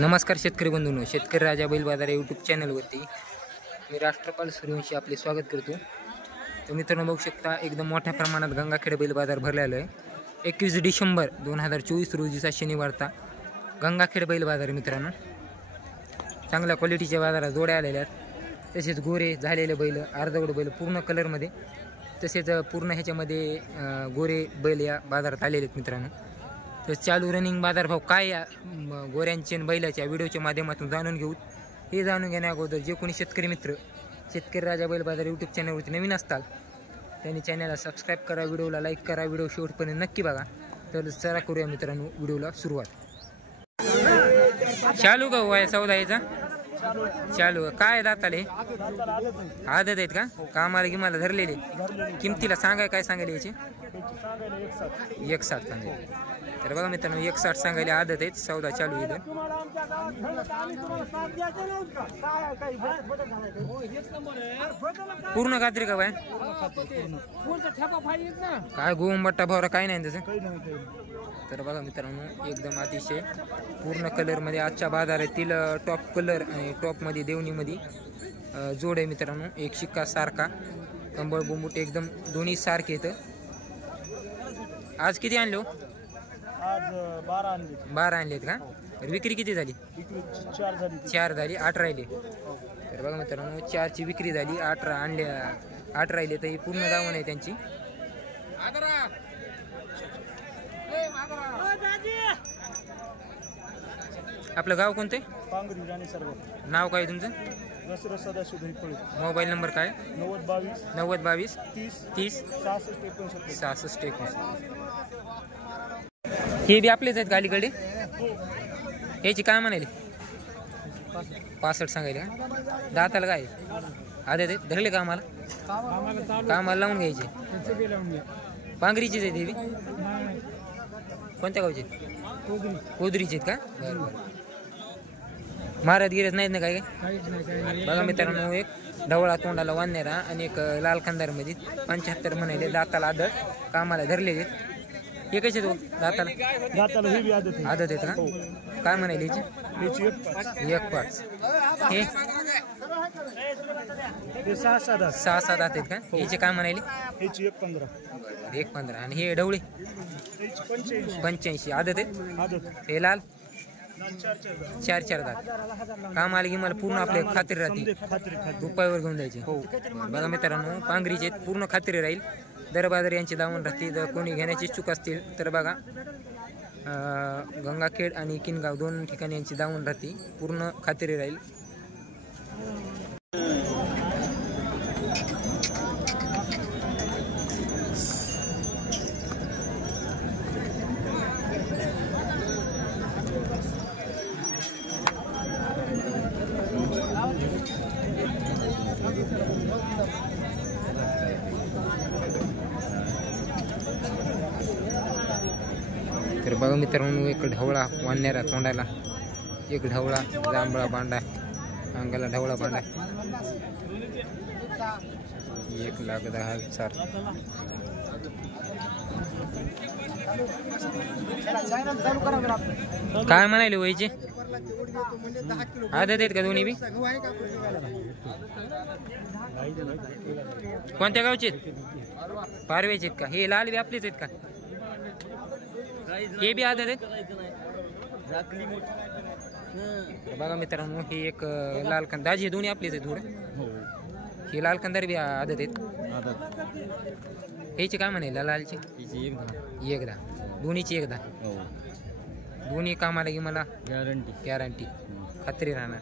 नमस्कार शेतकरी बंधूंनो, शेतकरी राजा बैल बाजार यूट्यूब चॅनलवरती मी राष्ट्रपाल सूर्यवंशी आपले स्वागत करतो। तर मित्रांनो बघू शकता एकदम मोठ्या प्रमाणात गंगाखेड बैल बाजार भरलेला आहे। 21 डिसेंबर 2024 रोजीचा शनिवारचा गंगाखेड बैल बाजार मित्रांनो, चांगल्या क्वालिटीच्या बाजारात जोड्या आलेल्या आहेत। तसेच गोरे झालेले बैल, अर्धवट बैल पूर्ण कलरमध्ये, तसेच पूर्ण ह्याच्यामध्ये गोरे बैल या बाजारात आलेले आहेत मित्रांनो। तर चालू रनिंग बाजारभाव काय या गोऱ्यांचे आणि बैलाच्या व्हिडिओच्या माध्यमातून जाणून घेऊ। हे जाणून घेण्या अगोदर जे कोणी शेतकरी मित्र शेतकरी राजा बैल बाजार यूट्यूब चॅनलवरती नवीन असतात त्यांनी चॅनलला सबस्क्राईब करा, व्हिडिओला लाईक करा, व्हिडिओ शेवटपर्यंत नक्की बघा। तर चला करूया मित्रांनो व्हिडिओला सुरुवात। चालू का वय सौदा याचा चालू काय दाताले आदत आहेत का? कामाला गिमाला धरलेले किमतीला सांगाय काय सांगायला याची 160 सांगायला। तर बघा मित्रांनो 160 सांगायला आदत आहेत, सौदा चालू इथं। पूर्ण खात्री का बाय काय गोंबट्टा भवरा काय नाही त्याचं। तर बघा मित्रांनो एकदम अतिशय पूर्ण कलर मध्ये आजच्या बाजारातील टॉप कलर आणि टॉप मध्ये देवणीमध्ये जोड आहे मित्रांनो। एक शिक्का सारखा, कंबळ बुंबूट एकदम दोन्ही सारखे येतं। आज किती आणलो? आज 12 आणलेत का? विक्री किती झाली? 4 झाली, 8 राहिले। तर बघा मित्रांनो 4 ची विक्री झाली, 8 आणल्या, 8 राहिले। तर ही पूर्ण दावण आहे त्यांची। आपलं गाव कोणते? नाव काय तुमचं? मोबाईल नंबर काय? 9022 30 66 59। हे बी आपलेच आहेत गालीकडे, याची काय म्हणाली? 65 सांगायले का? दाताला काय आधे ते धरले का कामाला लावून घ्यायचे? पांगरीचीच आहे देवी? कोणत्या गावचे? कोदरीचे आहेत का? बरं बरं। महाराज गिरत नाहीत ना काय काय? बघा मित्रांनो एक ढवळा तोंडाला वाननेरा आणि एक लाल खंदार मध्ये 75 म्हणाले, दाताला आदत, कामाला धरलेले। हे कसे तो दाताला हे बी आदत आहेत का? काय म्हणाले याची? 1.5। हे 6-7 दात आहेत का? याचे काय म्हणाले? 1.15 आणि हे ढवळे 85 आदत आहेत। हे लाल 4 दात, काम आले की मला पूर्ण आपले खात्री राहते, रुपयावर घेऊन जायचे। बघा मित्रांनो पांगरीचे पूर्ण खात्री राहील, दरबाजार यांची दावण राहते। जर कोणी घेण्याची चूक असतील तर बघा गंगाखेड आणि किनगाव दोन ठिकाणी यांची दावण राहते, पूर्ण खात्री राहील। तर बघा मित्रांनो एक ढवळा वाननेरा तोंडाला, एक ढवळा जांभळा बांडा, अंगाला ढवळा बांडा, 1,10,000। काय म्हणाले वयचे? आदत आहेत का दोन्ही बी? कोणत्या गावचे? पारवेचे आहेत का? हे लाल बी आपलेच आहेत का? हे बी आदत आहेत? बघा मित्रांनो हे एक लाल कंदार, हे दोन्ही आपलेच आहेत थोडं। हे लाल कंदार बी आदत आहेत। ह्याचे काय म्हणाले लालचे? 1.10, दोन्हीची 1.10। दोन्ही कामाला की मला गॅरंटी खात्री राहणार।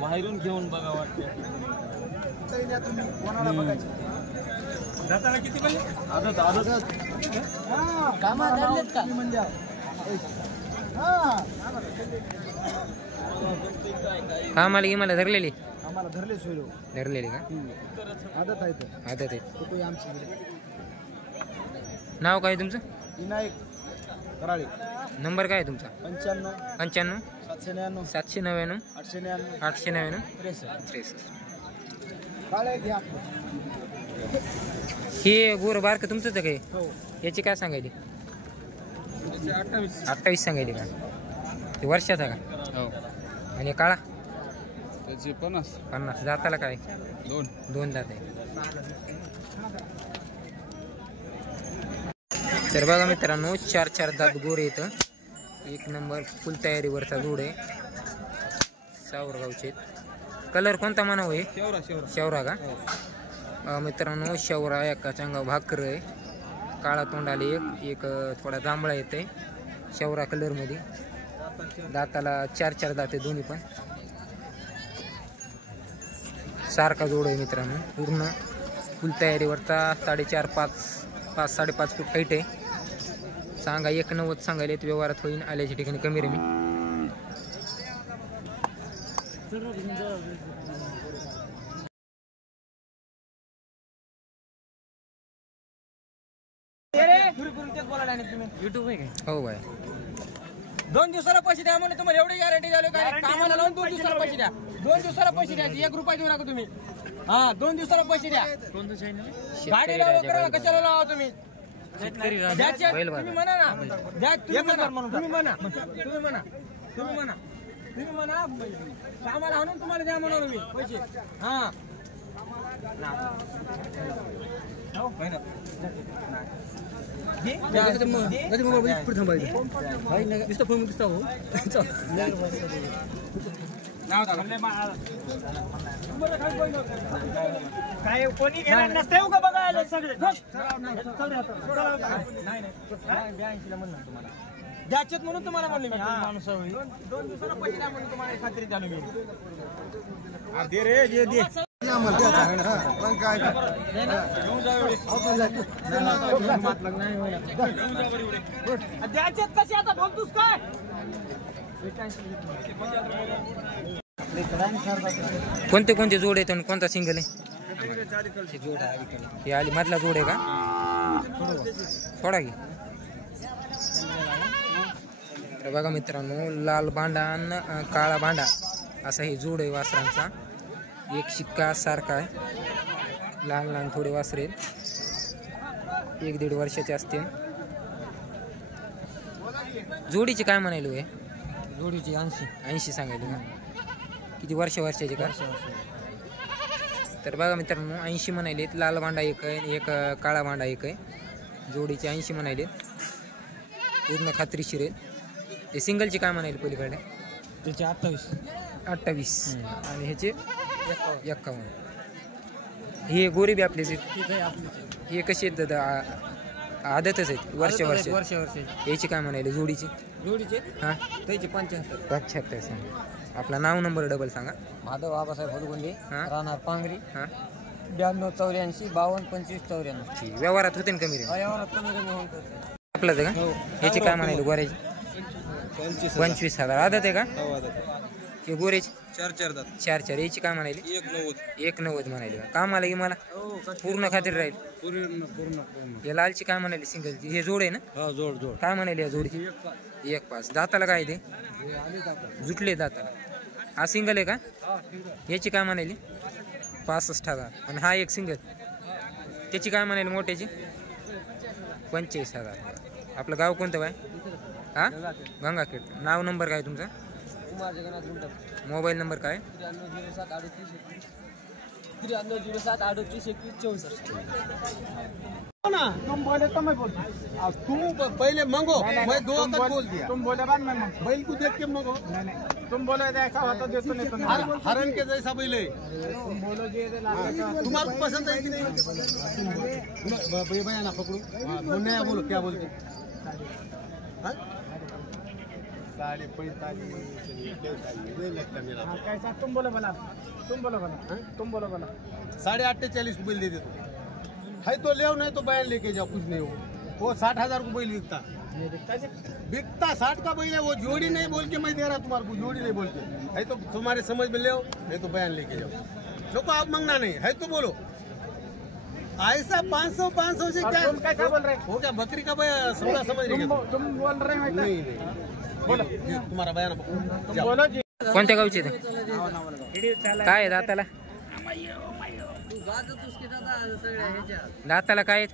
बाहेरून घेऊन बघा वाटते। दाताला किती म्हणले? आदत कामा धरलेत का? कामाला की मला धरलेली आम्हाला धरले सोयलो धरलेली का? आदत आहे आदत आहे। तो आमची नाव काय तुमचं? विनायक कराळी. नंबर काय आहे तुमचा? 95 95 799 799 899 899 63. 63. काळे घ्या. हे गोर बारकं तुमचंच आहे काय? हो. याची काय सांगायली? 28. 28 सांगायली का? ते वर्षाचा का? हो. आणि काळा त्याची 50. 50. दाताला काय? 2 दात आहे. तर बघा मित्रांनो 4 दात गोर येतं. एक नंबर फुल तयारीवरचा जोड आहे. सावरगावचे. कलर कोणता म्हणावं आहे? शेवरा का? मित्रांनो शेवरा एकाच्या अंगावर भाकर आहे. काळा तोंडाला एक थोडा जांभळा येते. शेवरा कलरमध्ये. दाताला 4 दात आहे दोन्ही पण. सारखा जोड आहे मित्रांनो. पूर्ण फुल तयारीवरचा 4.5-5 फूट हाईट आहे. सांगा 190 सांगायला व्यवहारात होईल. आल्याच्या ठिकाणी कमी रे मी. युट्यूब आहे काय? हो बाय. 2 दिवसाला पैसे द्या म्हणे तुम्हाला एवढी गॅरंटी झाली का? कामाला लावून 2 दिवसाला पैसे द्या. 2 दिवसाला पैसे द्या. 1 रुपया देऊ नका तुम्ही. हा 2 दिवसाला पैसे द्या. गाडी लावा करा कशाला लावा तुम्ही? द्याचे तुम्ही म्हणा ना. द्या तुम्ही म्हणा. कामाला आणून तुम्हाला द्या म्हणा तुम्ही पैसे. हा काय कोणी घेणार नसते का बघायला सगळे. द्याचेत म्हणून तुम्हाला म्हणले मी. माणूस 2 दिवसाला पैसे द्या म्हणून तुम्हाला खात्री द्यालो मी. दे रे दे दे. द्याचेत कसे आता बोलतोस काय? कोणते जोड आहेत आणि कोणता सिंगल आहे? हे आली मधला जोड आहे का? थोडा घे. तर बघा मित्रांनो लाल भांडा आणि काळा भांडा असा हे जोड आहे वासरांचा. एक शिक्का सारखा आहे. लहान थोडे वासरे 1-1.5 वर्षाचे असतील. जोडीची काय म्हणायलो आहे? जोडीची 80 सांगायला का? किती वर्षाचे का? तर बघा मित्रांनो 80 म्हणायले. लाल भांडा एक आहे, एक काळा भांडा एक आहे. जोडीचे 80 म्हणायले. पूर्ण खात्रीशीर आहे. ते सिंगलची काय म्हणायले पलीकडे? त्याचे 28 आणि ह्याचे 51. हे गोरी बी आपले हे कशी आहेत दादा? आदतच आहेत वर्ष याची काय म्हणायले? जोडीचे हां त्याचे 75. 75 सांगा. आपला नाव नंबर डबल सांगा. माधव बाबासाहेब होलगुंडे हां राहणार पांगरी. हां 92 84 52 25 94. ठीक. व्यवहारात होते ना कमी रे? आपलंच आहे का? ह्याची काय म्हणायले गोऱ्याची? 25,000. आदत आहे का? हे गोरेची 4 दात. 4 याची काय म्हणायली? 190 म्हणायली का? कामाला की मला पूर्ण खात्री राहील. पूर्ण. या लालची काय म्हणाली सिंगलची? हे जोड आहे ना? जोड काय म्हणाली या जोडची? 1.5. दाताला काय ते? जुटले दाताला. हा सिंगल आहे का? याची काय म्हणाली? 65,000. आणि हा एक सिंगल त्याची काय म्हणाली मोठ्याची? 25,000. आपलं गाव कोणतं बाय? हा गंगाखेड. नाव नंबर काय तुमचा? मोबाईल नंबर काय? 93073821 ना तुम बोले तो मैं बोलता अब तुम पहले मांगो मैं 2 तक बोल दिया. तुम बोले बाद में मांगो. बैल को देख के मांगो. नहीं तुम बोले ऐसा होता देतो नहीं तो हरण के जैसा बैल है. तुम बोलो जे तुम्हारे को पसंद है कि नहीं? भैया ना पकड़ो. बोलने बोलो क्या बोलते? 45 कैसा तुम बोलो बना. 8.5 को बैल दे देते है तो ले नहीं तो बयान लेके जाओ. कुछ नहीं हो. वो 60,000 को बैल बिकता 60 का बैल है. वो जोड़ी नहीं बोल के मैं दे रहा तुम्हारे को. जोड़ी नहीं बोल के है तो तुम्हारे समझ में ले नहीं तो बयान लेके जाओ. लोग आप मांगना नहीं है तो बोलो. ऐसा 500 से क्या तुम कैसा बोल रहे हो गया? बकरी का सौदा समझ रही है? तुम बोल रहे हो नहीं नहीं बोलो तुम्हारा बयान तुम बोलो जी कोणत्या गावचे ते काय आहे दाताला? दाताला काय आहेत?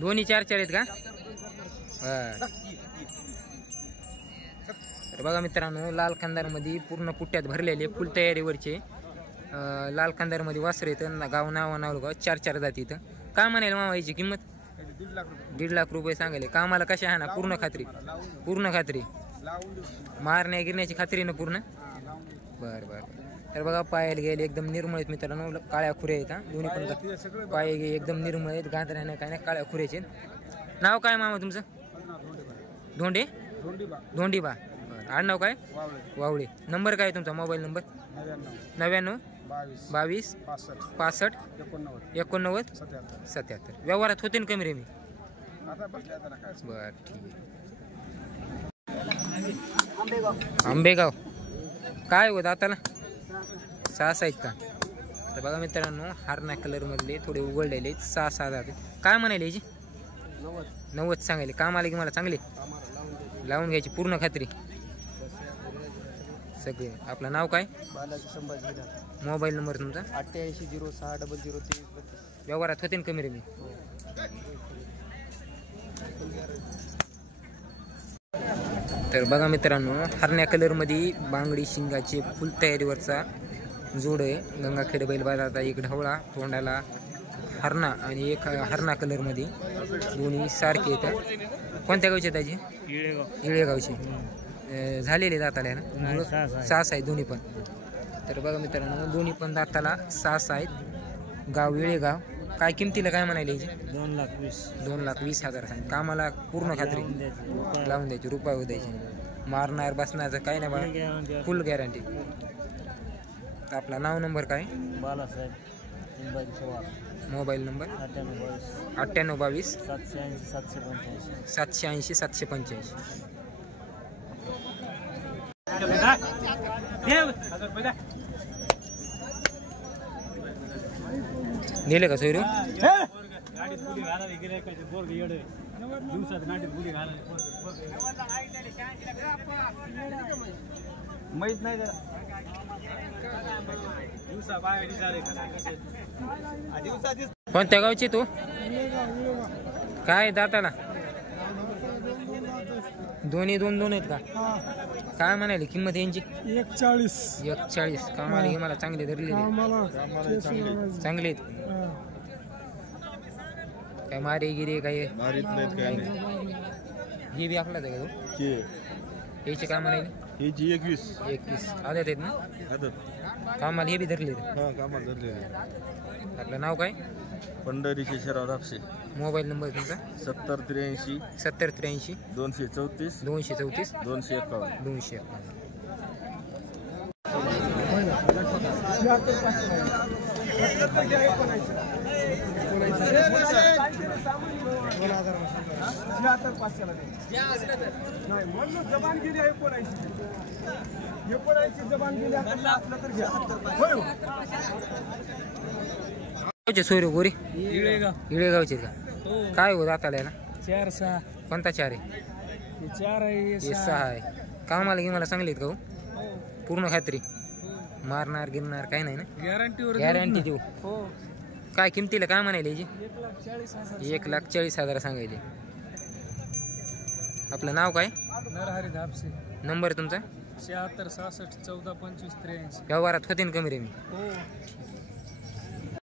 दोन्ही 4 आहेत का? बर. तर बघा मित्रांनो, लाल खानदारमध्ये पूर्ण पुट्ट्यात भरलेले फुल तयारीवरचे लाल खानदारमध्ये वासर येतं. गाव नाव 4 जाती इथं. काय म्हणायला मामा याची किंमत? 1.5 लाख रुपये सांगायले. कामाला कशा आहे ना? पूर्ण खात्री मारण्या गिरण्याची खात्री ना पूर्ण? बर बर. तर बघा पायाला गेले एकदम निर्मळ आहेत मित्रांनो. काळ्या खुऱ्या आहेत दोन्ही पण. पाय एकदम निर्मळ आहेत. गांधऱ्याने काय नाही, काळ्या खुऱ्याचे. नाव काय मामा तुमचं? धोंडीबा. आडनाव काय? वावळे. नंबर काय तुमचा? Mobile number? 99 22 65 89 77. व्यवहारात होते ना कमी रे? मी बर ठीक आहे. आंबेगाव काय होत आताला? 6 आहेत का? तर बघा मित्रांनो, हारणा कलर मधले थोडे उघडलेले 6 जाते. काय म्हणाले याची? 90 सांगायले. काम आले की मला चांगले लावून घ्यायची पूर्ण खात्री सगळे. आपलं नाव काय? बालाजी संभाजी. मोबाईल नंबर तुमचा? 88 06 00 व्यवहारात होते ना कमी रे? मी तर बघा मित्रांनो, हरण्या कलरमध्ये बांगडी शिंगाचे फुल तयारीवरचा जोड आहे. गंगाखेड बैल बाजारात एक ढवळा तोंडाला हरणा आणि एक हरणा कलरमध्ये दोन्ही सारखे येतात. कोणत्या गावचे त्याची? इळेगावचे. झालेले दाताला ना? 6 आहेत दोन्ही पण. तर बघा मित्रांनो, दोन्ही पण दाताला 6 आहेत. गाव इळेगाव. काय किमतीला काय म्हणाले याची? 2,20,000 सांग. कामाला पूर्ण खात्री लावून द्यायची, रुपये द्यायची. मारणार बसण्याचं काही नाही बघा, फुल गॅरंटी. आपला नाव नंबर काय? Balasaheb mobile number? 98 22 780 785. दिले का सोयरू? माहित नाही कोणत्या गावची तू? काय दाताला? दोन्ही 2 आहेत का? काय म्हणाले किंमत यांची? 140. कामाला मला चांगले धरले चांगले आहेत. काय मारे गिरे काय? हे बी आपलाच आहे का तू? याचे काय म्हणाले? 21 आले आहेत ना? कामाला हे बी धरले. आपलं नाव काय? पंढरी शेषराव रापसे. मोबाईल नंबर तुमचा? 7083 7083 234 234 251. 251. सोयरू गोरी इळेगावचे का? काय हो दाताला याला? 4-6. कोणता 4 आहे? 4 आहे. हे 6 आहे. कामाला की मला चांगले आहेत का? पूर्ण खात्री? मारणार गिरणार काही नाही ना? गॅरंटी देऊ. काय किमतीला काय म्हणायला याची? 1,40,000 सांगायले. आपलं नाव काय? नरहरी धापसे. नंबर तुमचा? 76 66 14 25 83. व्यवहारात होते ना कमी रे? मी